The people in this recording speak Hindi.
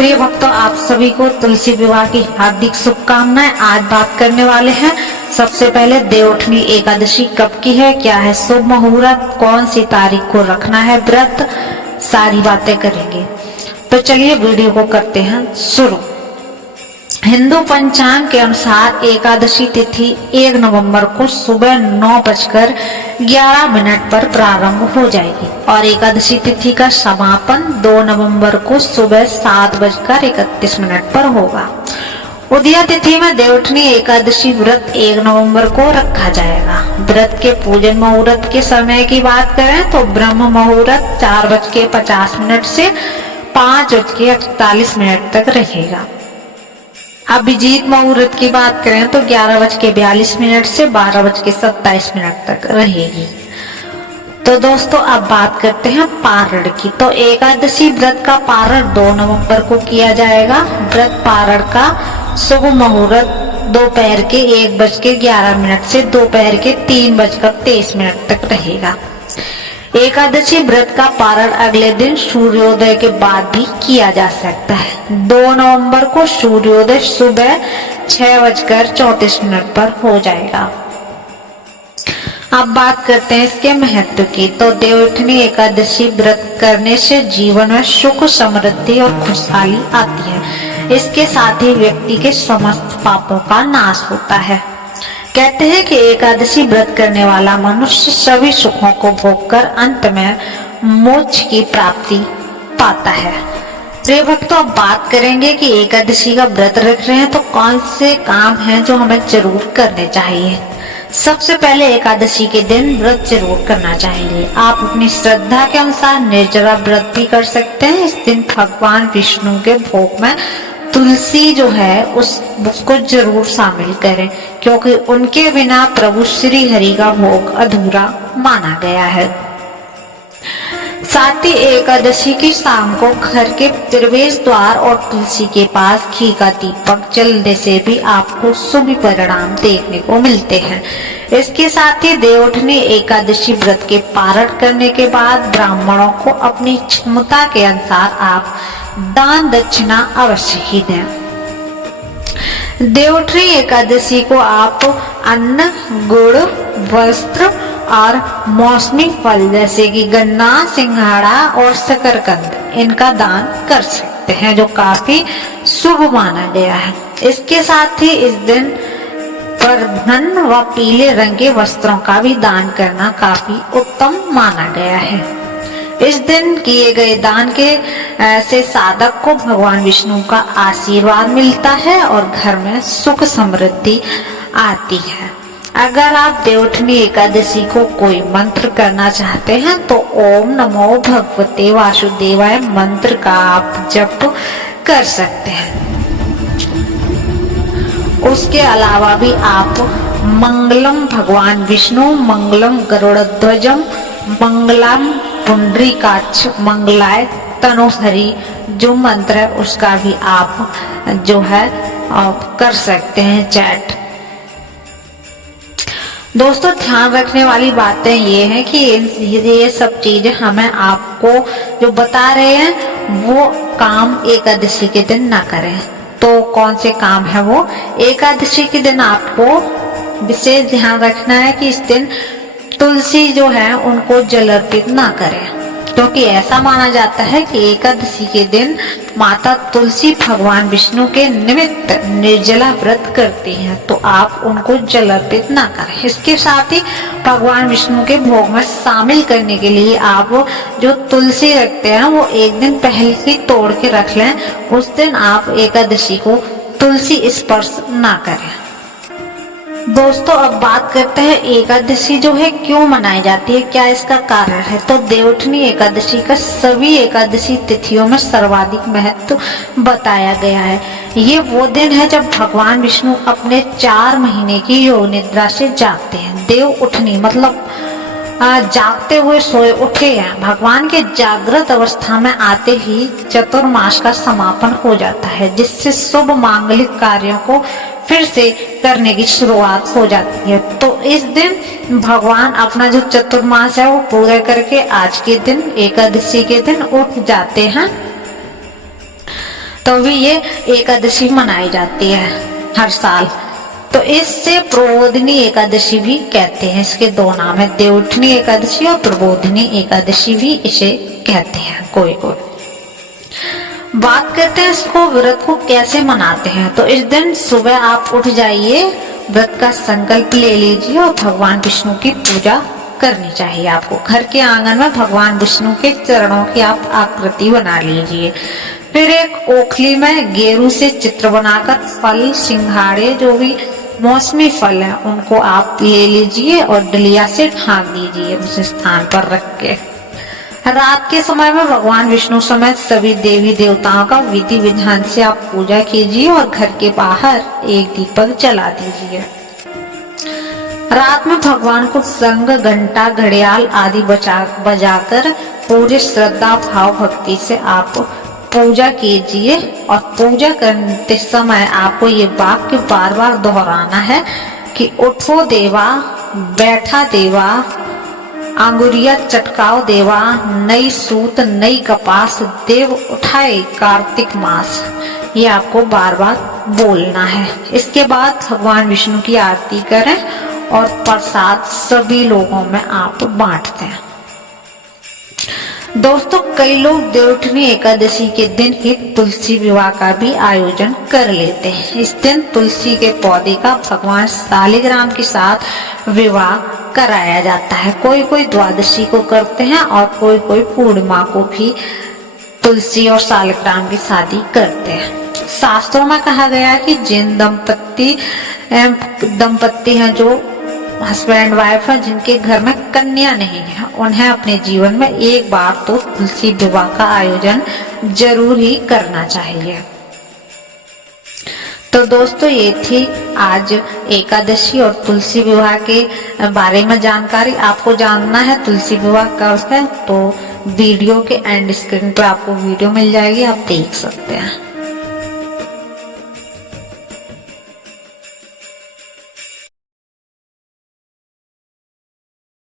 प्रिय भक्तों, आप सभी को तुलसी विवाह की हार्दिक शुभकामनाएं। आज बात करने वाले हैं सबसे पहले देवउठनी एकादशी कब की है, क्या है शुभ मुहूर्त, कौन सी तारीख को रखना है व्रत, सारी बातें करेंगे। तो चलिए वीडियो को करते हैं शुरू। हिंदू पंचांग के अनुसार एकादशी तिथि 1 नवंबर को सुबह 9:11 पर प्रारंभ हो जाएगी और एकादशी तिथि का समापन 2 नवंबर को सुबह 7:31 पर होगा। उदया तिथि में देवउठनी एकादशी व्रत 1 नवंबर को रखा जाएगा। व्रत के पूजन मुहूर्त के समय की बात करें तो ब्रह्म मुहूर्त 4:50 से 5:48 तक रहेगा। अभिजीत मुहूर्त की बात करें तो 11:42 से 12:27 तक रहेगी। तो दोस्तों अब बात करते हैं पारण की। तो एकादशी व्रत का पारण 2 नवंबर को किया जाएगा। व्रत पारण का शुभ मुहूर्त दोपहर के 1:11 से दोपहर के 3:23 तक रहेगा। एकादशी व्रत का पारण अगले दिन सूर्योदय के बाद भी किया जा सकता है। 2 नवंबर को सूर्योदय सुबह 6:34 पर हो जाएगा। अब बात करते हैं इसके महत्व की। तो देवउठनी एकादशी व्रत करने से जीवन में सुख, समृद्धि और खुशहाली आती है। इसके साथ ही व्यक्ति के समस्त पापों का नाश होता है। कहते हैं कि एकादशी व्रत करने वाला मनुष्य सभी सुखों को भोगकर अंत में मोक्ष की प्राप्ति पाता है। प्रिय भक्तों, अब बात करेंगे कि एकादशी का व्रत रख रहे हैं तो कौन से काम हैं जो हमें जरूर करने चाहिए। सबसे पहले एकादशी के दिन व्रत जरूर करना चाहिए। आप अपनी श्रद्धा के अनुसार निर्जला व्रत भी कर सकते हैं। इस दिन भगवान विष्णु के भोग में तुलसी जो है उसको जरूर शामिल करें, क्योंकि उनके बिना प्रभु श्री हरि का भोग अधूरा माना गया है। साथ ही एकादशी की शाम को घर के प्रवेश द्वार और तुलसी के पास घी का दीपक जलने से भी आपको शुभ परिणाम देखने को मिलते हैं। इसके साथ ही देवउठनी एकादशी व्रत के पारण करने के बाद ब्राह्मणों को अपनी क्षमता के अनुसार आप दान दक्षिणा अवश्य ही दें। देवउठनी एकादशी को आप अन्न, गुड़, वस्त्र और मौसमी फल जैसे कि गन्ना, सिंघाड़ा और शकरकंद इनका दान कर सकते हैं, जो काफी शुभ माना गया है। इसके साथ ही इस दिन पर धन व पीले रंग के वस्त्रों का भी दान करना काफी उत्तम माना गया है। इस दिन किए गए दान के से साधक को भगवान विष्णु का आशीर्वाद मिलता है और घर में सुख समृद्धि आती है। अगर आप देवउठनी एकादशी को कोई मंत्र करना चाहते हैं तो ओम नमो भगवते वासुदेवाय मंत्र का आप जप कर सकते हैं। उसके अलावा भी आप मंगलम भगवान विष्णु, मंगलम गरुड़ध्वजम, मंगलम पुंडरीकाक्ष, मंगलाय तनोहरि जो मंत्र है उसका भी आप जो है कर सकते हैं चैट। दोस्तों, ध्यान रखने वाली बातें ये हैं कि ये सब चीजें हमें आपको जो बता रहे हैं वो काम एकादशी के दिन ना करें। तो कौन से काम है वो? एकादशी के दिन आपको विशेष ध्यान रखना है कि इस दिन तुलसी जो है उनको जल अर्पित ना करें, क्योंकि ऐसा माना जाता है कि एकादशी के दिन माता तुलसी भगवान विष्णु के निमित्त निर्जला व्रत करती हैं, तो आप उनको जल अर्पित ना करें। इसके साथ ही भगवान विष्णु के भोग में शामिल करने के लिए आप जो तुलसी रखते हैं वो एक दिन पहले ही तोड़ के रख लें। उस दिन आप एकादशी को तुलसी स्पर्श ना करें। दोस्तों, अब बात करते हैं एकादशी जो है क्यों मनाई जाती है, क्या इसका कारण है। तो देवउठनी एकादशी का सभी एकादशी तिथियों में सर्वाधिक महत्व बताया गया है। ये वो दिन है जब भगवान विष्णु अपने 4 महीने की योग निद्रा से जागते हैं। देवउठनी मतलब जागते हुए सोए उठे हैं। भगवान के जागृत अवस्था में आते ही चतुर्मास का समापन हो जाता है, जिससे शुभ मांगलिक कार्यों को फिर से करने की शुरुआत हो जाती है। तो इस दिन भगवान अपना जो चतुर्मास है वो पूरा करके आज के दिन एकादशी के दिन उठ जाते हैं। तो तो भी ये एकादशी मनाई जाती है हर साल। तो इससे प्रबोधिनी एकादशी भी कहते हैं। इसके दो नाम है, देवउठनी एकादशी और प्रबोधिनी एकादशी भी इसे कहते हैं कोई कोई। बात करते हैं इसको व्रत को कैसे मनाते हैं। तो इस दिन सुबह आप उठ जाइए, व्रत का संकल्प ले लीजिए और भगवान विष्णु की पूजा करनी चाहिए आपको। घर के आंगन में भगवान विष्णु के चरणों की आप आकृति बना लीजिए। फिर एक ओखली में गेरू से चित्र बनाकर फल, सिंघाड़े, जो भी मौसमी फल हैं उनको आप ले लीजिए और डलिया से ढांक दीजिए उस स्थान पर रख के। रात के समय में भगवान विष्णु समेत सभी देवी देवताओं का विधि विधान से आप पूजा कीजिए और घर के बाहर एक दीपक जला दीजिए। रात में भगवान को शंख, घंटा, घड़ियाल आदि बजाकर पूरे श्रद्धा भाव भक्ति से आप पूजा कीजिए। और पूजा करते समय आपको ये वाक्य बार बार दोहराना है कि उठो देवा, बैठा देवा, अंगुरिया चटकाओ देवा, नई सूत नई कपास, देव उठाए कार्तिक मास। ये आपको बार बार बोलना है। इसके बाद भगवान विष्णु की आरती करें और प्रसाद सभी लोगों में आप बांटते हैं। दोस्तों, कई लोग देवउठनी एकादशी के दिन ही तुलसी विवाह का भी आयोजन कर लेते हैं। इस दिन तुलसी के पौधे का भगवान शालिग्राम के साथ विवाह कराया जाता है। कोई कोई द्वादशी को करते हैं और कोई कोई पूर्णिमा को भी तुलसी और शालिग्राम की शादी करते हैं। शास्त्रों में कहा गया है कि जिन दंपत्ति हैं, जो हस्बैंड वाइफ है, जिनके घर में कन्या नहीं है, उन्हें अपने जीवन में एक बार तो तुलसी विवाह का आयोजन जरूर ही करना चाहिए। तो दोस्तों, ये थी आज एकादशी और तुलसी विवाह के बारे में जानकारी। आपको जानना है तुलसी विवाह कब है, तो वीडियो के एंड स्क्रीन पर आपको वीडियो मिल जाएगी, आप देख सकते हैं।